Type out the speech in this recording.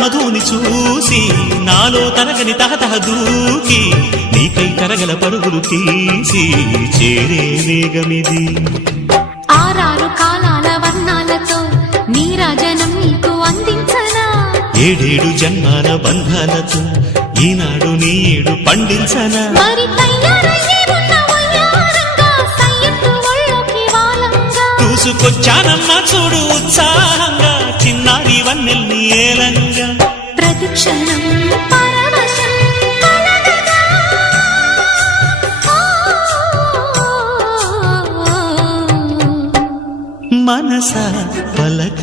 మధుని చూసి నాలో తరగని తహతహ దూకి నీకై తరగల పరుగులు తీసి చేరే వేగమిది. ఆరారు కాలాల వర్ణాలతో నీరాజనం నీకు అందించనా, ఏడేడు జన్మాల బంధాలతో ఈనాడు నీడు పండించనా. మరి తయారయ్యే ఉన్న వయ్యారంగా సయ్యత్తు ఒళ్ళోకి వాలంగా చూసుకొచ్చానమ్మా చూడు ఉత్సాహంగా చిన్నారి వన్నెల్ని ఏలంగా. ప్రతిక్షణం పరవశం కలగగా మనస పలక